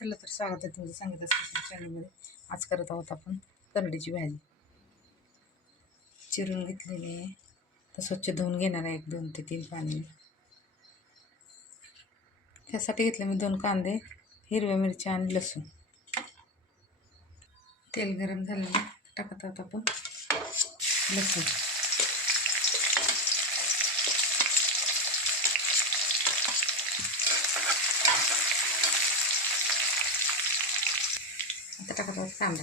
चला तर स्वागत आहे तुमचं सांगत स्पेशल चॅनलमध्ये आज करत आहोत आपण करडीची भाजी. चिरून घेतलेली आहे तर स्वच्छ धुवून घेणार आहे एक दोन ते तीन पाणी त्यासाठी घेतले मी दोन कांदे हिरव्या मिरच्या आणि लसूण. तेल गरम झालेलं टाकत आहोत आपण. लसूण. आता टाकत आहोत कांदा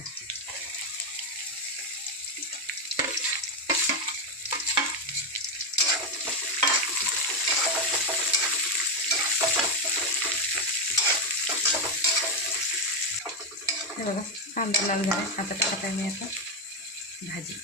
हे बघा कांदा लाल झाला आता टाकत आहे मी आता भाजी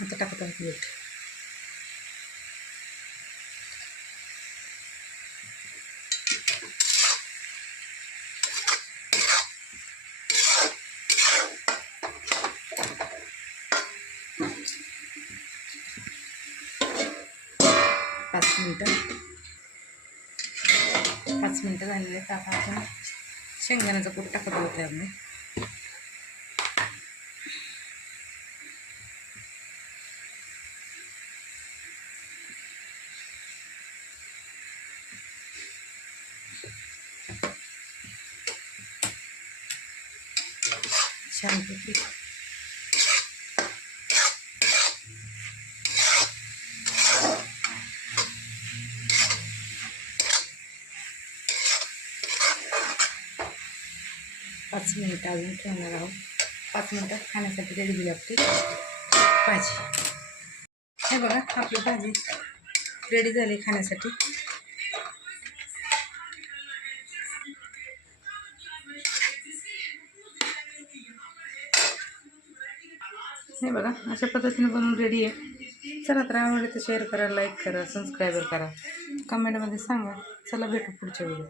आता टाकत आहे पाच मिनटं. पाच मिनटं झालेले आहेत. आता आपण शेंगदाण्याचा कूट टाकत आहोत त्यामध्ये छानपैकी पाच मिनिटं अजून ठेवणार आहोत. पाच मिनटात खाण्यासाठी रेडी दिली आपली भाजी. हे बघा आपली भाजी रेडी झाली खाण्यासाठी. हे बघा अशा पद्धतीने बनवून रेडी आहे. चला तर आवडलं तर शेअर करा लाईक करा सबस्क्राईबर करा. कमेंटमध्ये सांगा चला भेटू पुढच्या व्हिडिओ